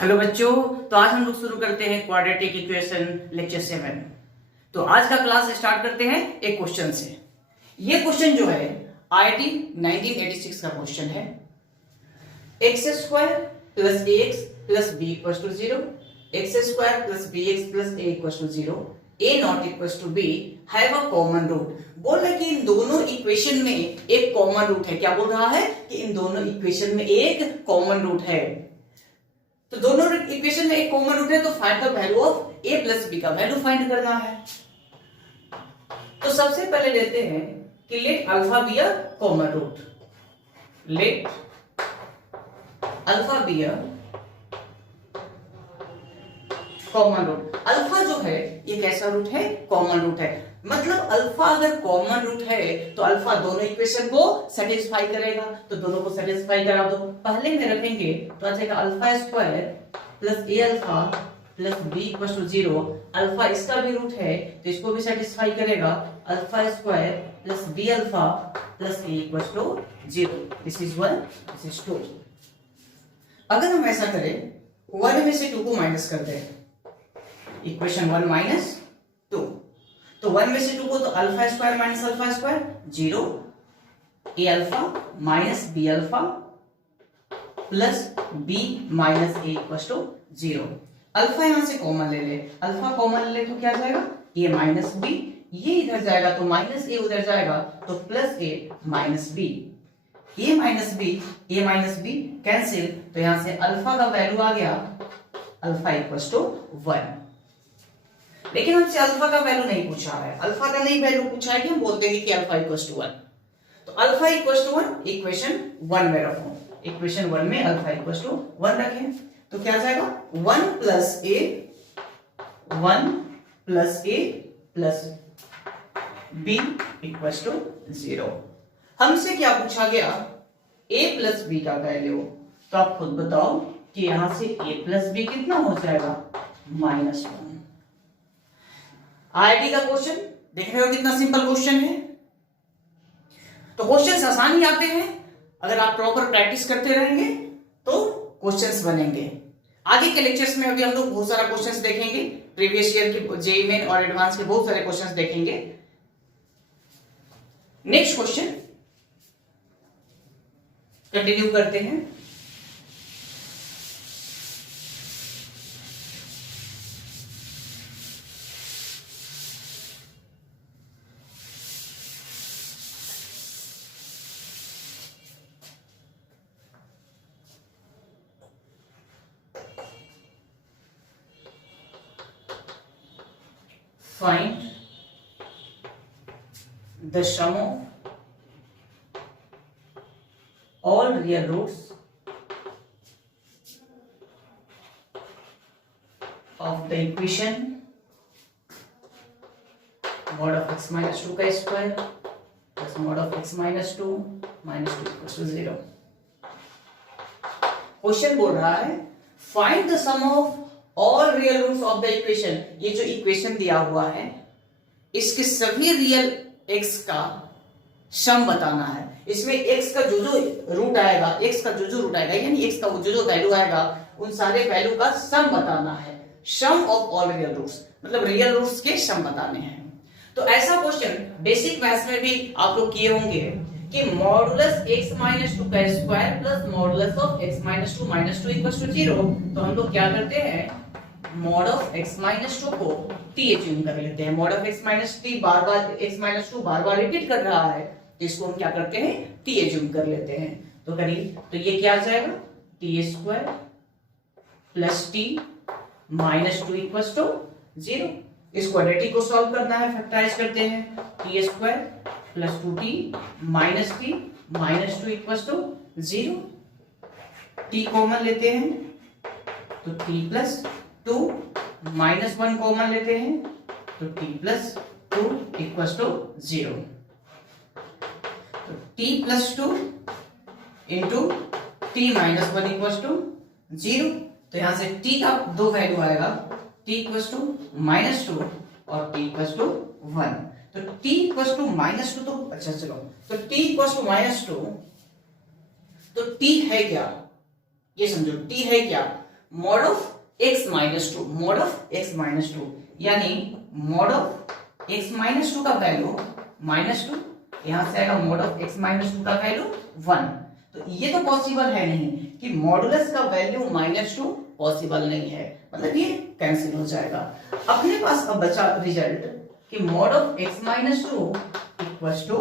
Hello बच्चों। तो आज हम लोग शुरू करते हैं क्वाड्रेटिक इक्वेशन लेक्चर 7। तो आज का क्लास स्टार्ट करते हैं एक क्वेश्चन से। ये क्वेश्चन जो है IIT 1986 का क्वेश्चन है। X square plus a x plus b equal to 0, x square plus b x plus a equal to 0, a not equal to b have a common root. बोल रहा है कि इन दोनों इक्वेशन में एक कॉमन रूट है। क्या बोल रहा है कि इन दोनों इक्वेशन में एक कॉमन रूट है। तो दोनों इक्वेशन में एक कॉमन रूट है, तो find the value of a plus b का वैल्यू फाइंड करना है। तो सबसे पहले लेते हैं कि let alpha be a common root. Let alpha be a common root. Alpha जो है ये कैसा रूट है? कॉमन रूट है। मतलब अल्फा अगर कॉमन रूट है तो अल्फा दोनों इक्वेशन को सेटिस्फाई करेगा। तो दोनों को सेटिस्फाई करा दो। पहले में रखेंगे तो आ जाएगा alpha square plus a alpha plus b equal to 0। Alpha इसका भी रूट है तो इसको भी सेटिस्फाई करेगा। Alpha square plus b alpha plus a equal to 0। This is 1, this is 2। अगर हम ऐसा करें 1 में से 2 को माइनस कर दें, इक्वेशन 1 माइनस 2, तो 1 में से 2 को तो alpha square minus alpha square 0, a alpha minus b alpha plus b minus a equal to 0। Alpha यहां से कॉमन ले ले, अल्फा कॉमन ले तो क्या जाएगा? ए माइनस बी। ये इधर जाएगा तो माइनस ए उधर जाएगा तो प्लस ए माइनस बी। ए माइनस बी कैंसिल, तो यहां से अल्फा का वैल्यू आ गया अल्फा इक्वल टू 1। लेकिन हमसे अल्फा का वैल्यू नहीं पूछा है। अल्फा का नहीं वैल्यू पूछा है कि हम बोलते हैं कि अल्फा इक्वल टू 1। तो अल्फा इक्वल टू 1 इक्वेशन 1 में रखो। इक्वेशन 1 में अल्फा इक्वल टू 1 रखें तो क्या जाएगा? 1 plus a plus b equal to 0। हमसे क्या पूछा गया? a प्लस बी का वैल्यू। तो आप खुद बताओ कि यहां से a प्लस बी कितना हो जाएगा? -1। आईआईटी का क्वेश्चन देख रहे हो कितना सिंपल क्वेश्चन है। तो क्वेश्चंस आसान ही आते हैं। अगर आप प्रॉपर प्रैक्टिस करते रहेंगे तो क्वेश्चंस बनेंगे। आगे के लेक्चर्स में अभी हम लोग बहुत सारा क्वेश्चंस देखेंगे। प्रीवियस ईयर के जेईई मेन और एडवांस के बहुत सारे क्वेश्चंस देखेंगे। नेक्स्ट क्वेश्चन कंटिन्यू करते हैं। Find the sum of all real roots of the equation mod of x minus 2 का square plus mod of x minus 2 equals to 0। Question बोल रहा है find the sum of all real roots of the equation. ये जो equation दिया हुआ है इसके सभी रियल x का सम बताना है। इसमें x का जो रूट आएगा, x का जो रूट आएगा यानी x का जो वैल्यू आएगा उन सारे वैल्यू का सम बताना है। सम ऑफ ऑल रियल रूट्स मतलब रियल रूट्स के सम बताने हैं। तो ऐसा क्वेश्चन बेसिक मैथ्स में भी आप लोग किए होंगे कि मॉडुलस x माइनस 2 का square plus modulus of x minus 2 equal to 0। तो हम लोग क्या करते हैं? मॉड ऑफ x माइनस 2 को t एज्यूम कर लेते हैं। मॉड ऑफ x माइनस 3 बार-बार x माइनस 2 बार-बार रिपीट कर रहा है तो इसको हम क्या करते हैं? t एज्यूम कर लेते हैं। तो करिए, तो ये क्या आ जाएगा? t square plus t minus 2 equal to 0। इस क्वाड्रेटिक को सॉल्व करना है, फैक्टराइज करते हैं। t square plus 2t minus 2 equal to 0। t common लेते हैं तो t प्लस 2 माइनस 1 कॉमन लेते हैं तो t प्लस 2 इक्वल टू 0। तो t plus 2 into t minus 1 equal to 0। तो यहां से t का दो वैल्यू आएगा, t इक्वल टू -2 और t इक्वल टू 1। तो t इक्वल टू -2 तो अच्छा चलो, तो t इक्वल टू -2 तो t है क्या ये समझो, t है क्या? Mod of x minus two, mod of x minus two, यानी mod of x minus two का वैल्यू माइनस टू, यहां से आएगा mod of x minus two का वैल्यू 1। तो ये तो पॉसिबल है नहीं कि मॉडुलस का वैल्यू माइनस टू पॉसिबल नहीं है, मतलब ये कैंसिल हो जाएगा। अपने पास अब बचा रिजल्ट कि mod of x minus two equals to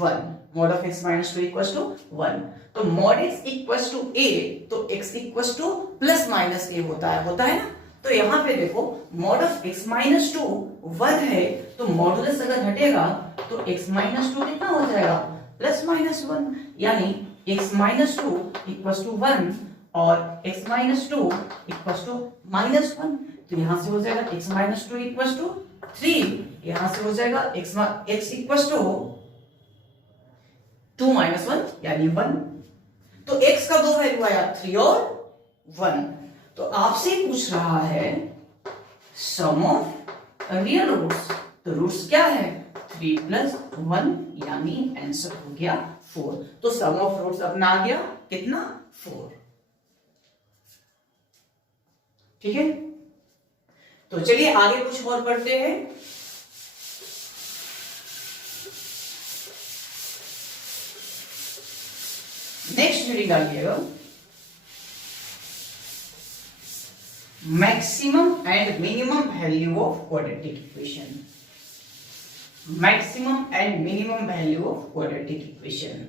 1, mod of x minus two equals to 1। तो mod x equals to a, तो x equals to plus minus a होता है ना। तो यहाँ पे देखो mod of x minus two 1 है, तो मॉडुलस अगर हटेगा तो एक्स माइनस टू कितना हो जाएगा, प्लस माइनस 1, यानी x minus two equals to 1 और x minus two equals to minus 1। तो यहां से हो जाएगा x minus two equals to 3, यहां से हो जाएगा x इक्वल्स टू 2 माइनस 1 यानी 1। तो x का दो वैल्यू आया 3 और 1। तो आपसे पूछ रहा है सम ऑफ रियल रूट्स, तो रूट्स क्या है 3 प्लस 1, यानी आंसर हो गया 4। तो सम ऑफ रूट्स अपना आ गया कितना 4। ठीक है, तो चलिए आगे कुछ और पढ़ते हैं। नेक्स्ट रीडिंग आइएगा, maximum and minimum value of quadratic equation, maximum and minimum value of quadratic equation।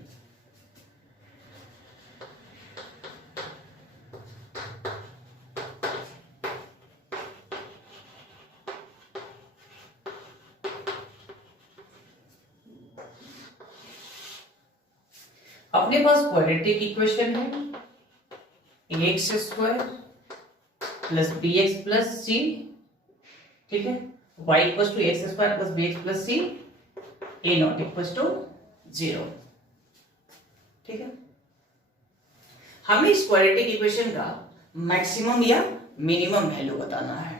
अपने पास क्वाड्रेटिक इक्वेशन है x square plus b x plus c, ठीक है, y equals to x square plus b x plus c, a not equals to 0। ठीक है, हमें इस quadratic equation का मैक्सिमम या मिनिमम वैल्यू बताना है।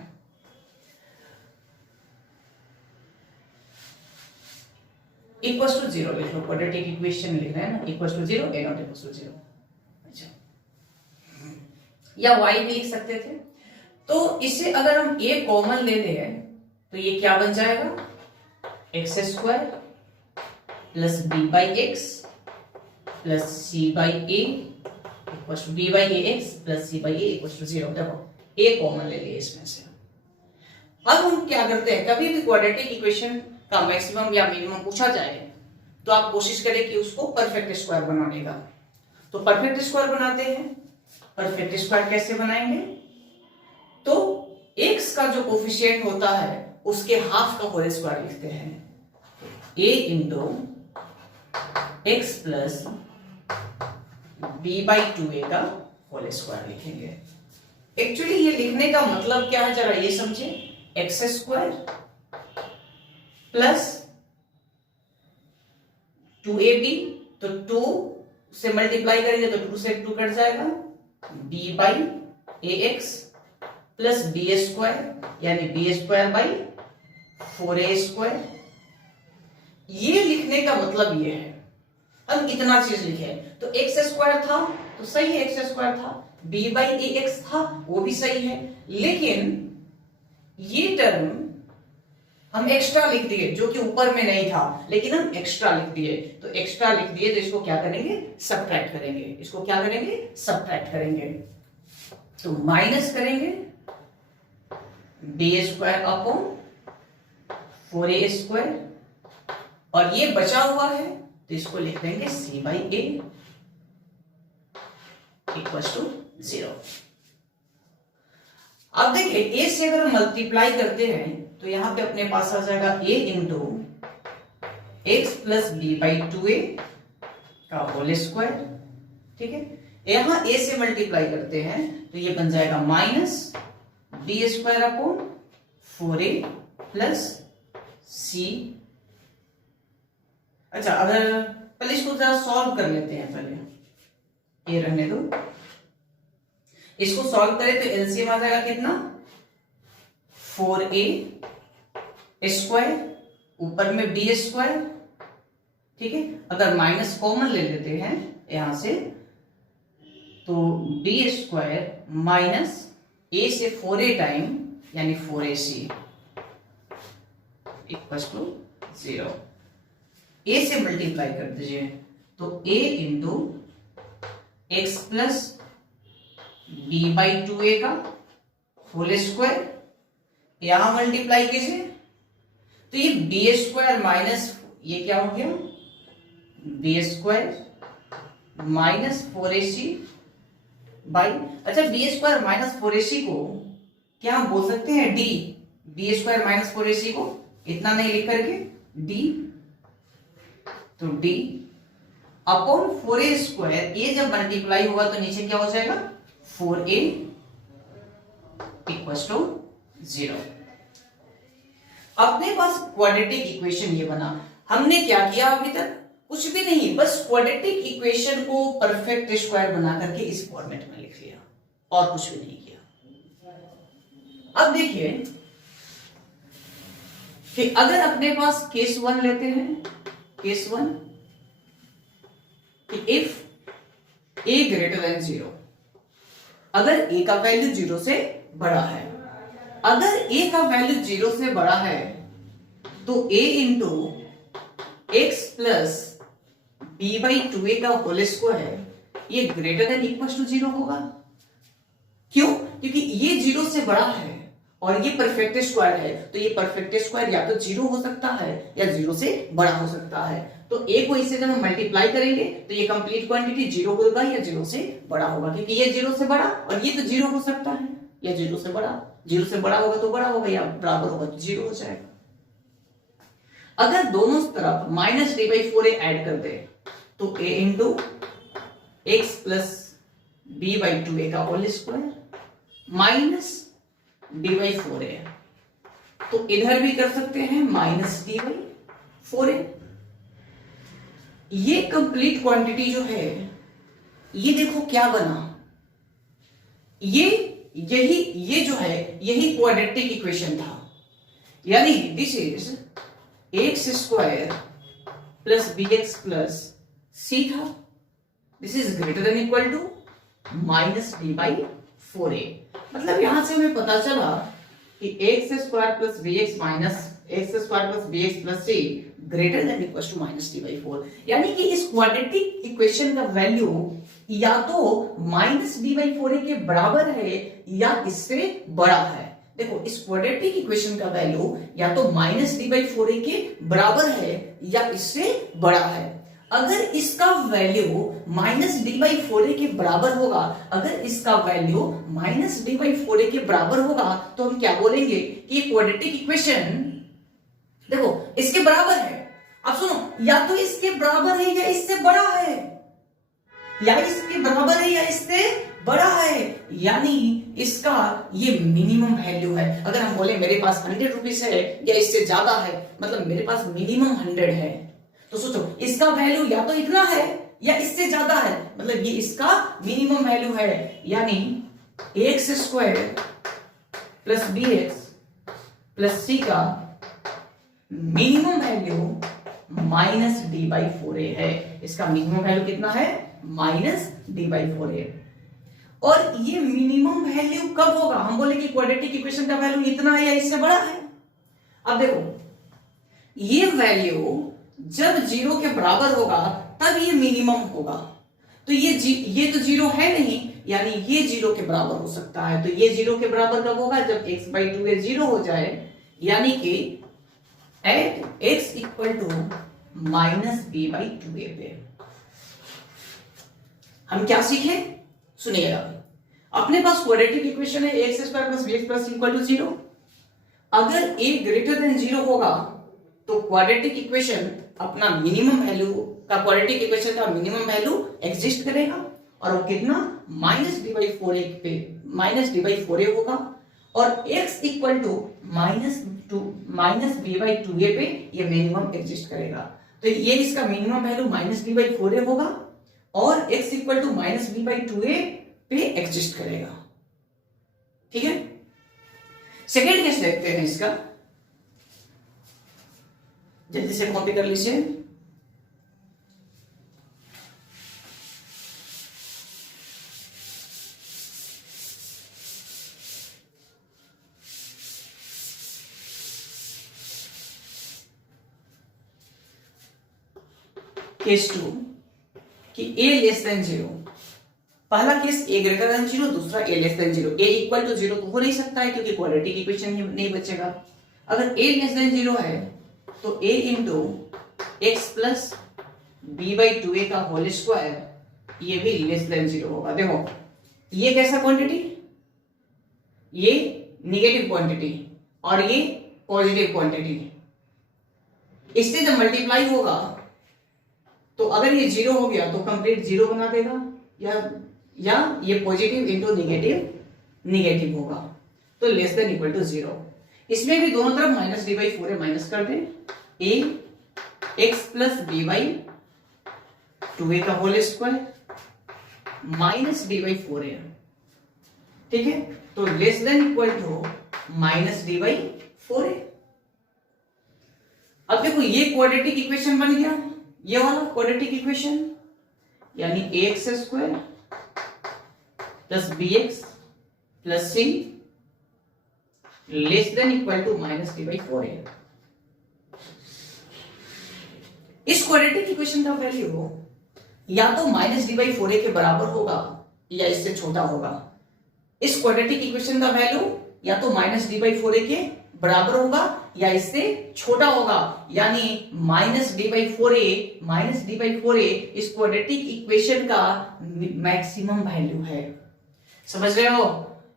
इक्वल्स टू 0 लिख लो, क्वाड्रेटिक इक्वेशन लिख रहे हैं ना, equals to 0, a not equals to 0। अच्छा, या y भी लिख सकते थे। तो इससे अगर हम a कॉमन ले लें तो ये क्या बन जाएगा, x square plus b by x plus c by a equals to b by a x plus c by a equals to 0। देखो ए कॉमन ले लिए इसमें से। अब हम क्या करते हैं, कभी भी क्वाड्रेटिक इक्वेशन का मैक्सिमम या मिनिमम पूछा जाए तो आप कोशिश करें कि उसको परफेक्ट स्क्वायर बनाने का। तो परफेक्ट स्क्वायर बनाते हैं। परफेक्ट स्क्वायर कैसे बनाएंगे, तो x का जो कोफिशिएंट होता है उसके हाफ का होल स्क्वायर लिखते हैं, a into x plus b by 2a का होल स्क्वायर लिखेंगे। एक्चुअली ये लिखने का मतलब क्या है जरा ये समझे, एक्स स्क्वायर प्लस 2ab, तो 2 से मल्टीप्लाई करेंगे तो 2 से 2 कट जाएगा, b by a x plus b square यानी b square by 4a square. ये लिखने का मतलब ये है, हम इतना चीज लिखे तो एक्स स्क्वायर था तो सही है, एक्स स्क्वायर था, b बाई ए एक्स था वो भी सही है, लेकिन ये टर्म हम एक्स्ट्रा लिख दिए जो कि ऊपर में नहीं था, लेकिन हम एक्स्ट्रा लिख दिए। तो एक्स्ट्रा लिख दिए तो इसको क्या करेंगे, सब्ट्रैक्ट करेंगे। इसको क्या करेंगे, सब्ट्रैक्ट करेंगे। तो माइनस करेंगे B square upon 4a square और ये बचा हुआ है तो इसको लिख देंगे c by a equals to 0। अब देखिए a से अगर मल्टीप्लाई करते हैं तो यहां पे अपने पास आ जाएगा a into x plus b by 2a का होल स्क्वायर। ठीक है, यहां a से मल्टीप्लाई करते हैं तो ये बन जाएगा minus b square upon 4a plus c. अच्छा, अगर पहले इसको जरा सॉल्व कर लेते हैं, पहले ये रहने दो, इसको सॉल्व करें तो एलसीएम आ जाएगा कितना, 4a स्क्वायर ऊपर में बी स्क्वायर। ठीक है, अगर माइनस कॉमन ले लेते हैं यहां से तो बी स्क्वायर माइनस ए से 4a टाइम यानी 4ac इक्वल टू 0। ए से मल्टीप्लाई कर दीजिए तो a into x plus b by 2a का होल स्क्वायर, यहां मल्टीप्लाई कीजिए तो ये बी स्क्वायर माइनस ये क्या हो गया b square minus 4ac by, अच्छा बी स्क्वायर माइनस 4ac को क्या हम बोल सकते हैं D, B square minus 4ac को इतना नहीं लिख करके डी, तो डी अपॉन 4a स्क्वायर, ये जब मल्टीप्लाई होगा तो नीचे क्या हो जाएगा 4a इक्वल टू 0। अपने पास क्वाड्रेटिक इक्वेशन ये बना। हमने क्या किया अभी तक? कुछ भी नहीं, बस क्वाड्रेटिक इक्वेशन को परफेक्ट स्क्वायर बना करके इस फॉर्मेट में लिख लिया और कुछ भी नहीं किया। अब देखिए कि अगर अपने पास केस 1 लेते हैं, केस 1 कि इफ a ग्रेटर देन 0, अगर a का वैल्यू 0 से बड़ा है, अगर a का वैल्यू 0 से बड़ा है तो a into x plus b by 2a का होल स्क्वायर ये ग्रेटर देन इक्वल टू 0 होगा। क्यों? क्योंकि ये 0 से बड़ा है और ये परफेक्ट स्क्वायर है, तो ये परफेक्ट स्क्वायर या तो 0 हो सकता है या 0 से बड़ा हो सकता है। तो a को इससे जब हम मल्टीप्लाई करेंगे तो ये कंप्लीट क्वांटिटी 0 होगा या 0 से बड़ा होगा, क्योंकि ये 0 से बड़ा और ये तो 0 हो सकता है या 0 से बड़ा, 0 से बड़ा होगा तो बड़ा होगा या बराबर होगा तो 0 हो जाएगा। अगर दोनों तरफ minus D by 4a add कर दे तो a into x plus b by 2a का whole square minus D by 4a, तो इधर भी कर सकते हैं माइनस डी बाई 4a। ये कंप्लीट क्वांटिटी जो है ये देखो क्या बना, ये जो है यही क्वाड्रेटिक इक्वेशन था, यानी this is x square plus b x plus c था, this is greater than equal to minus D by 4a। मतलब यहां से हमें पता चला कि x square plus b x minus x square plus b x plus c greater than equal to minus D by 4, यानी कि इस क्वाड्रेटिक इक्वेशन का वैल्यू या तो माइनस डी बाई 4a के बराबर है या इससे बड़ा है। देखो इस क्वाड्रेटिक इक्वेशन का वैल्यू या तो माइनस डी बाई 4a के बराबर है या इससे बड़ा है। अगर इसका value minus D by 4a के बराबर होगा, अगर इसका value minus D by 4a के बराबर होगा तो हम क्या बोलेंगे कि ये क्वाड्रेटिक इक्वेशन देखो इसके बराबर है। अब सुनो, या तो इसके बराबर है या इससे बड़ा है, या इसके बराबर है या इससे बड़ा है, यानी इसका ये मिनिमम वैल्यू है। अगर हम बोले मेरे पास 100 रुपीज है या इससे ज्यादा है, मतलब मेरे पास मिनिमम 100 है, तो सोचो इसका वैल्यू या तो इतना है या इससे ज्यादा है, मतलब ये इसका मिनिमम वैल्यू है, यानी x square plus b x plus c का minimum value minus D by 4a है। इसका मिनिमम वैल्यू कितना है? Minus D by 4a। और ये मिनिमम वैल्यू कब होगा? हम बोले कि क्वाड्रेटिक इक्वेशन का वैल्यू इतना है या इससे बड़ा है। अब देखो ये वैल्यू जब 0 के बराबर होगा तब ये मिनिमम होगा, तो ये तो 0 है नहीं, यानी ये 0 के बराबर हो सकता है। तो ये 0 के बराबर कब होगा? जब x बाई 2a 0 हो जाए, यानी कि at x equal to minus b by 2a पे। हम क्या सीखे? सुनिएगा, अपने पास क्वाड्रेटिक इक्वेशन है x square plus b x plus equal to 0। अगर a ग्रेटर देन 0 होगा तो क्वाड्रेटिक इक्वेशन अपना मिनिमम वैल्यू का, क्वाड्रेटिक इक्वेशन का मिनिमम वैल्यू एग्जिस्ट करेगा, और वो कितना? माइनस डी बाई 4a पे माइनस डी बाई 4a होगा, और x equal to minus b by 2a पे ये मिनिमम एग्जिस्ट करेगा। तो ये इसका minimum value minus b by 4a होगा और x equal to minus b by 2a पे एग्जिस्ट करेगा। ठीक है, सेकेंड केस देखते हैं इसका, जल्दी से कॉपी कर लीजिए। केस 2 कि a लेस देन 0, पहला केस a ग्रेटर देन 0, दूसरा a less than 0। a equal to 0 तो हो नहीं सकता है क्योंकि क्वाड्रेटिक इक्वेशन नहीं बचेगा। अगर a लेस देन 0 है तो a into x plus b by 2a का होल स्क्वायर ये भी लेस देन 0 होगा। देखो ये कैसा क्वांटिटी, ये निगेटिव क्वांटिटी और ये पॉजिटिव क्वांटिटी, इससे जब मल्टीप्लाई होगा तो अगर ये 0 हो गया तो कंप्लीट 0 बना देगा, या ये पॉजिटिव इंटू निगेटिव होगा तो लेस देन इक्वल टू 0। इसमें भी दोनों तरफ माइनस डी बाई 4 माइनस कर दें, a x plus b by 2a का whole square minus D by 4a, ठीक है, तो less than equal to minus D by 4a। अब देखो ये क्वाड्रेटिक इक्वेशन बन गया, ये वाला क्वाड्रेटिक इक्वेशन, यानी ax square plus bx plus c less than equal to minus D by 4a। इस क्वाड्रेटिक इक्वेशन का वैल्यू या तो माइनस डी बाई 4a के बराबर होगा या इससे छोटा होगा। इस क्वाड्रेटिक इक्वेशन का वैल्यू या तो माइनस डी बाई 4a के बराबर होगा या इससे छोटा होगा, यानी माइनस डी बाई 4a इस क्वाड्रेटिक इक्वेशन का मैक्सिमम वैल्यू है। समझ रहे हो,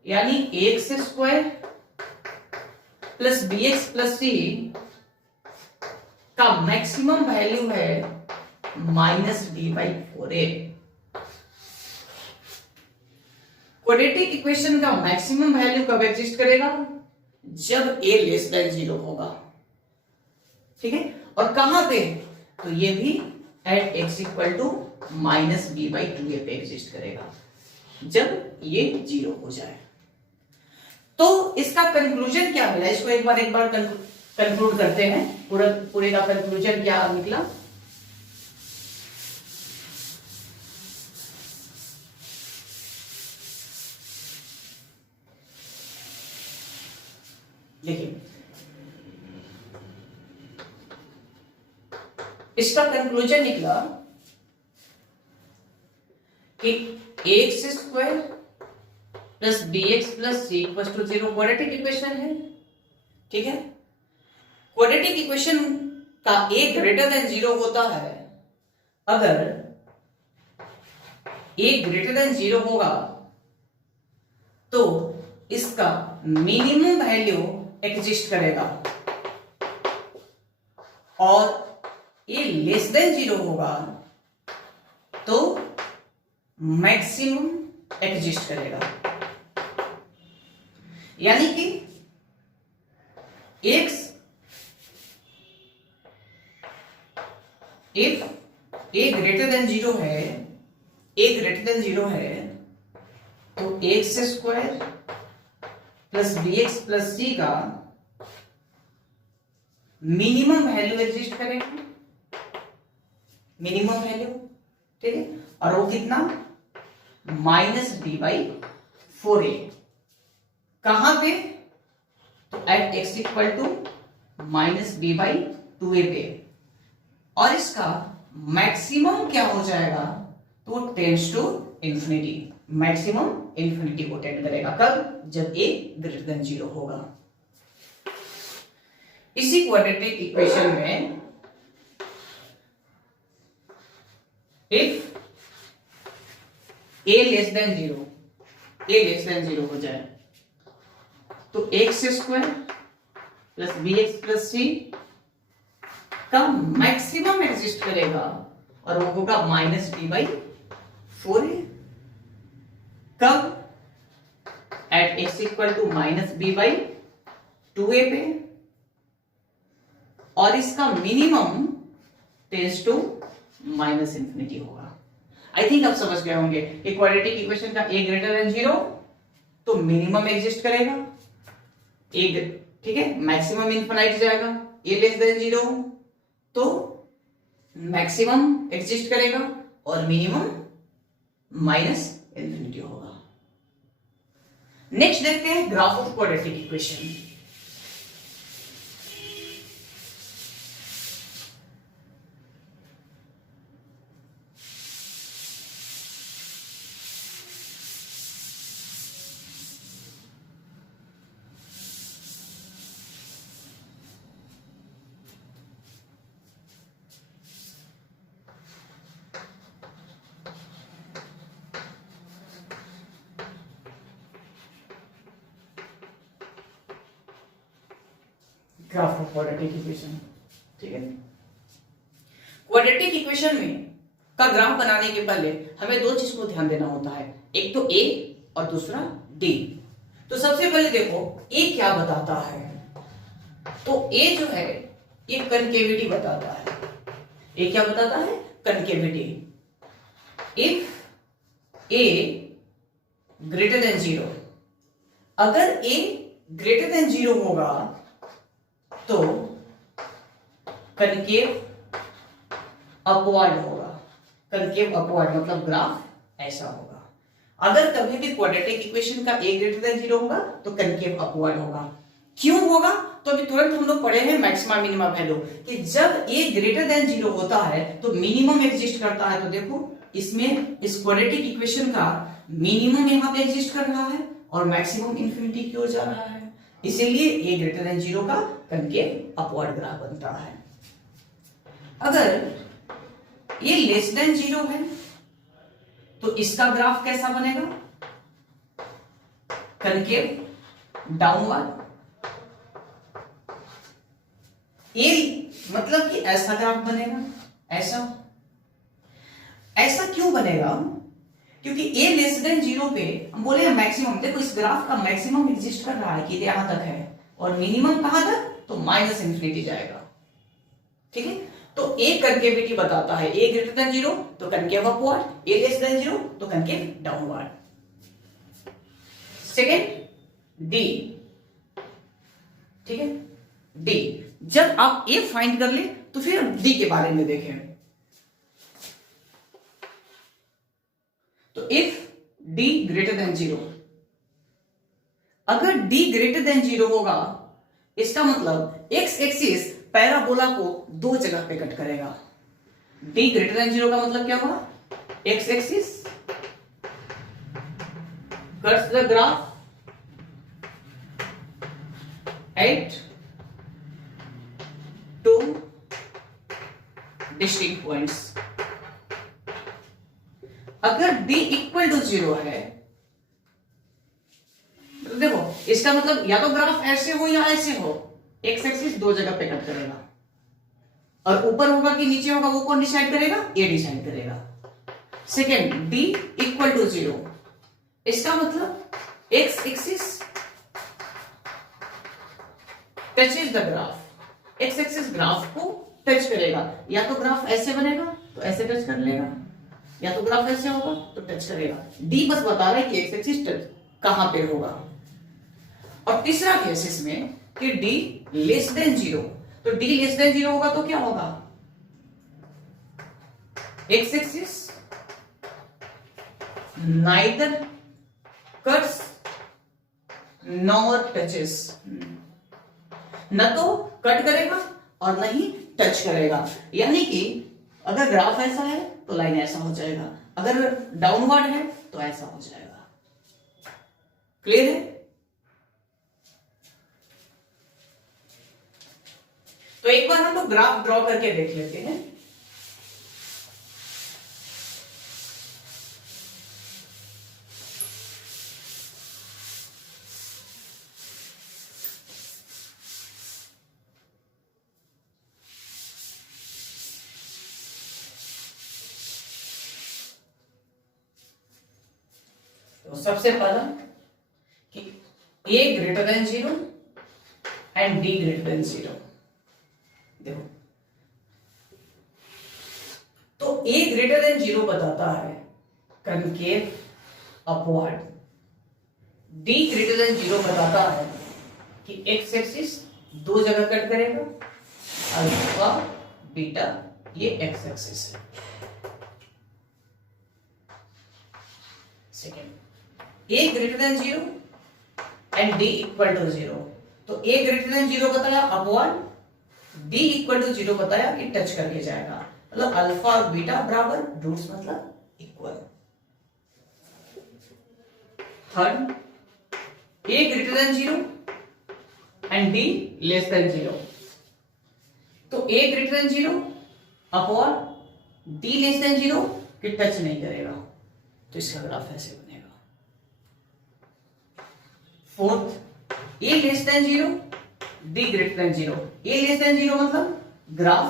यानी x square plus b x plus c का मैक्सिमम वैल्यू है minus D by 4a। Quadratic equation का मैक्सिमम वैल्यू कब एग्जिस्ट करेगा, जब a लेस देन 0 होगा, ठीक है। और कहां पे, तो ये भी at x equal to minus b by 2a पे एग्जिस्ट करेगा, जब ये 0 हो जाए। तो इसका कंक्लूजन क्या मिला, इसको एक बार कंक्लूड करते हैं, पूरे का कंक्लूजन क्या निकला। देखिए इसका कंक्लूजन निकला कि x square plus b x plus c equal to 0 quadratic equation है, ठीक है। क्वाड्रेटिक इक्वेशन का a ग्रेटर देन 0 होता है, अगर a ग्रेटर देन 0 होगा तो इसका मिनिमम वैल्यू एग्जिस्ट करेगा, और a लेस देन 0 होगा तो मैक्सिमम एग्जिस्ट करेगा। यानी कि x if a greater than 0 है, a ग्रेटर देन 0 है तो x square plus b x plus c का मिनिमम वैल्यू एग्जिस्ट करेगा, मिनिमम वैल्यू, ठीक है। और वो कितना, माइनस डी बाई 4a, कहां पे, तो at x equal to minus b by 2a पे। और इसका मैक्सिमम क्या हो जाएगा, तो tends to infinity, maximum infinity को टेंड करेगा, कब, जब a ग्रेटर देन 0 होगा। इसी क्वाड्रेटिक इक्वेशन में इफ a लेस देन 0 हो जाए तो x square plus b x plus c का मैक्सिमम एग्जिस्ट करेगा, और वो होगा माइनस डी बाई 4a, कब, at x equal to minus b by 2a पे। और इसका minimum tends to minus infinity होगा। आई थिंक आप समझ गए होंगे, क्वाड्रेटिक इक्वेशन का a ग्रेटर देन 0 तो मिनिमम एग्जिस्ट करेगा, ठीक है, मैक्सिमम इनफाइनाइट जाएगा, a लेस देन 0 तो मैक्सिमम एग्जिस्ट करेगा और मिनिमम माइनस इंफिनिटी होगा। नेक्स्ट देखते हैं graph of quadratic equation. Graph of quadratic equation. ठीक है, क्वाड्रेटिक इक्वेशन में का ग्राफ बनाने के पहले हमें दो चीज को ध्यान देना होता है, एक तो ए और दूसरा डी। तो सबसे पहले देखो ए क्या बताता है। तो ए जो है ये कनकेविटी बताता है। ए क्या बताता है? Concavity. If A greater than 0, अगर ए ग्रेटर देन 0 होगा तो कनकेव अपवर्ड होगा। कनकेव अपवर्ड मतलब ग्राफ ऐसा होगा। अगर कभी भी क्वाड्रेटिक इक्वेशन का ए ग्रेटर देन 0 होगा तो कनकेव अपवर्ड होगा। क्यों होगा? तो अभी तुरंत हम लोग पढ़े हैं मैक्सिमा मिनिमा वैल्यू कि जब ए ग्रेटर देन 0 होता है तो मिनिमम एग्जिस्ट करता है। तो देखो इसमें इस क्वाड्रेटिक इक्वेशन का मिनिमम यहां पे एग्जिस्ट कर रहा है और मैक्सिमम इंफिनिटी की ओर जा रहा है, इसीलिए ए ग्रेटर देन 0 का कनकेव अपवर्ड ग्राफ बनता है। अगर ये लेस देन 0 है तो इसका ग्राफ कैसा बनेगा? Concave downward. ए मतलब कि ऐसा ग्राफ बनेगा, ऐसा। ऐसा क्यों बनेगा? क्योंकि ए लेस देन 0 पे हम बोले मैक्सिमम, देखो इस ग्राफ का मैक्सिमम एग्जिस्ट कर रहा है कि यहां तक है और मिनिमम कहां तक? तो माइनस इंफिनिटी जाएगा। ठीक है, तो ए कनकेविटी बताता है ए ग्रेटर देन 0 तो कनकेव अपवर्ड, ए लेस देन 0 तो कनकेव डाउनवर्ड। Second D. ठीक है, डी। जब आप ए फाइंड कर ले तो फिर डी के बारे में देखें। तो इफ डी ग्रेटर देन 0, अगर डी ग्रेटर देन 0 होगा इसका मतलब एक्स एक्सिस पैराबोला को दो जगह पे कट करेगा। डी ग्रेटर देन 0 का मतलब क्या हुआ? X axis cuts the graph at two distinct points. अगर d इक्वल टू 0 है तो देखो इसका मतलब या तो ग्राफ ऐसे हो या ऐसे हो, एक्स एक्सिस दो जगह पे कट करेगा और ऊपर होगा कि नीचे होगा वो कौन डिसाइड करेगा? ए डिसाइड करेगा। सेकेंड d इक्वल टू 0, इसका मतलब x axis touches the graph. X axis graph को टच करेगा, या तो ग्राफ ऐसे बनेगा तो ऐसे टच कर लेगा, या तो ग्राफ ऐसे होगा तो टच करेगा। डी बस बता रहा है कि एक्स एक्सिस टच कहां पे होगा। और तीसरा केस इसमें कि डी लेस देन 0, तो डी लेस देन 0 होगा तो क्या होगा? X axis neither cuts nor touches, न तो कट करेगा और न ही टच करेगा। यानी कि अगर ग्राफ ऐसा है तो लाइन ऐसा हो जाएगा, अगर डाउनवर्ड है तो ऐसा हो जाएगा। क्लियर है? तो एक बार हम लोग ग्राफ ड्रॉ करके देख लेते हैं। तो सबसे पहला कि a greater than 0 and d greater than 0। देखो तो a ग्रेटर देन 0 बताता है concave upward, d greater than 0 बताता है कि x एक्सिस दो जगह कट करेगा, अल्फा बीटा ये x एक्सिस है। Second a greater than 0 and d equal to 0, तो a ग्रेटर देन 0 बताया अपवर्ड, d इक्वल टू 0 बताया कि टच करके जाएगा, मतलब अल्फा और बीटा बराबर, रूट्स मतलब equal. Third a greater than 0 and d less than 0, तो a greater than 0 upward, d less than 0 कि टच नहीं करेगा, तो इसका ग्राफ ऐसे बनेगा। Fourth a less than 0 d greater than 0, a less than 0 मतलब graph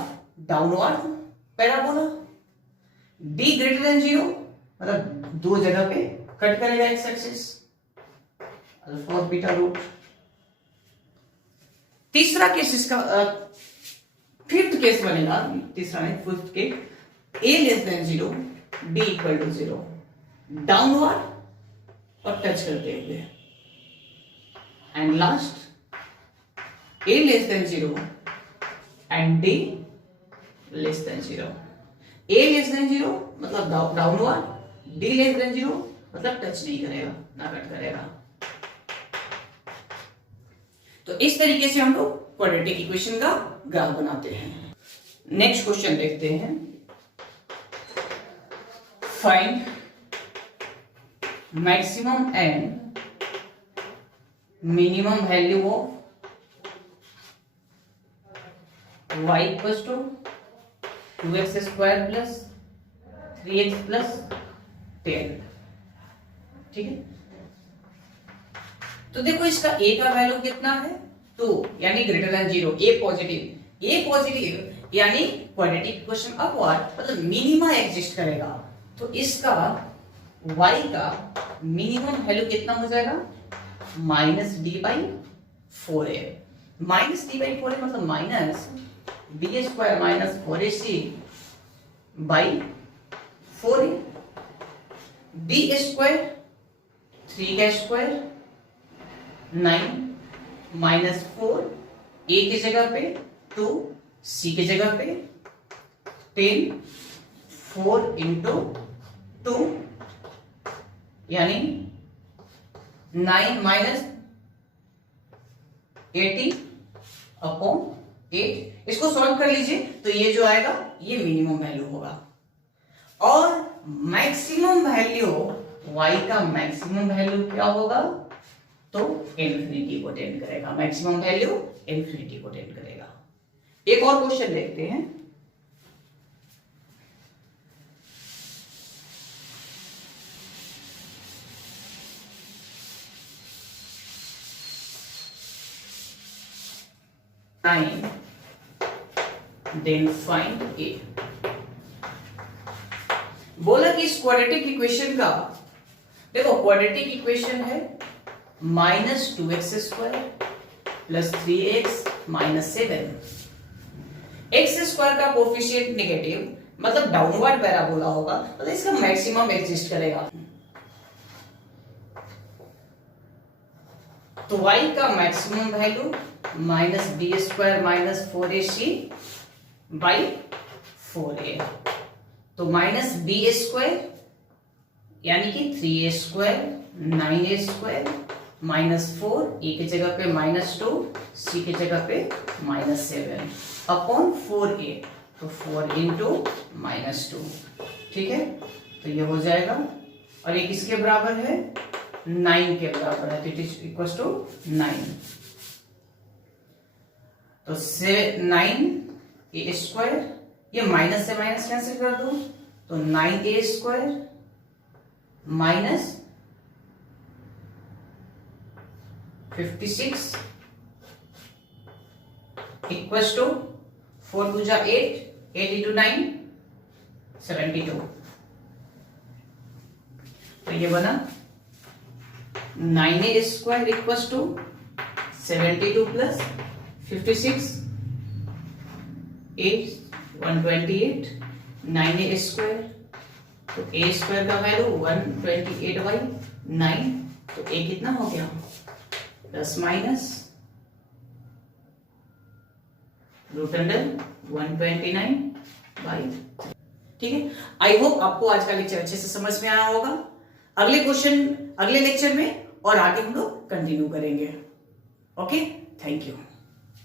downward parabola, d greater than 0 मतलब दो जगह पे कट करेगा एक्स एक्सिस, अल्फा और बीटा रूट। तीसरा केस इसका फिफ्थ केस बनेगा, तीसरा नहीं फिफ्थ के, a less than 0, d equal to 0, downward और टच करते हुए, and last a less than 0 and d less than 0। a less than 0 मतलब डाउनवर्ड, d लेस देन 0 मतलब टच नहीं करेगा, ना कट करेगा। तो इस तरीके से हम लोग क्वाड्रेटिक इक्वेशन का ग्राफ बनाते हैं। नेक्स्ट क्वेश्चन देखते हैं, find maximum and minimum value of y equals to 2x square plus 3x plus 10। ठीक है, तो देखो इसका a का वैल्यू कितना है 2 यानी ग्रेटर देन 0, a पॉजिटिव यानी क्वाड्रेटिक इक्वेशन अपवर्ड मतलब मिनिमा एग्जिस्ट करेगा। तो इसका y का मिनिमम वैल्यू कितना हो जाएगा minus D by 4a, minus D by 4a मतलब minus b square minus 4ac by 4a, b square 3 का स्क्वायर 9 माइनस 4, a की जगह पे 2, c की जगह पे 10, 4 इंटू 2 यानी 9 माइनस 80 अपॉन 8। इसको सॉल्व कर लीजिए तो ये जो आएगा ये मिनिमम वैल्यू होगा, और मैक्सिमम वैल्यू y का मैक्सिमम वैल्यू क्या होगा तो इन्फिनिटी को टेंड करेगा, मैक्सिमम वैल्यू इन्फिनिटी को टेंड करेगा। एक और क्वेश्चन देखते हैं, देन फाइंड a। बोला कि इस क्वाड्रेटिक इक्वेशन का, देखो क्वाड्रेटिक इक्वेशन है minus 2x square plus 3x minus 7। X square का कोफिशिएंट नेगेटिव मतलब डाउनवर्ड पैराबोला होगा, मतलब इसका मैक्सिमम एग्जिस्ट करेगा। तो y का maximum value minus b square minus 4ac by 4a, तो माइनस बी स्क्वायर यानी कि 3a square 9a square minus 4, ए की जगह पे माइनस 2, सी की जगह पे माइनस 7 अपॉन 4a, तो 4 इंटू माइनस 2। ठीक है, तो ये हो जाएगा, और ये किसके बराबर है 9 के बराबर है, तो इट इज इक्वल टू 9। तो 9a स्क्वायर, ये माइनस से माइनस कैंसिल कर दो, तो 9a square minus 56 equals to 4 2 जा 8, 8 इंटू 9 72। तो ये बना 9a square equals to 72 plus 56 8 128 9a square, तो a स्क्वायर का वैल्यू 128 बाई 9, तो a कितना हो गया plus minus root under 129 by. ठीक है, आई होप आपको आज का लेक्चर अच्छे से समझ में आया होगा। अगले क्वेश्चन अगले लेक्चर में और आगे हम लोग कंटिन्यू करेंगे। Okay, thank you.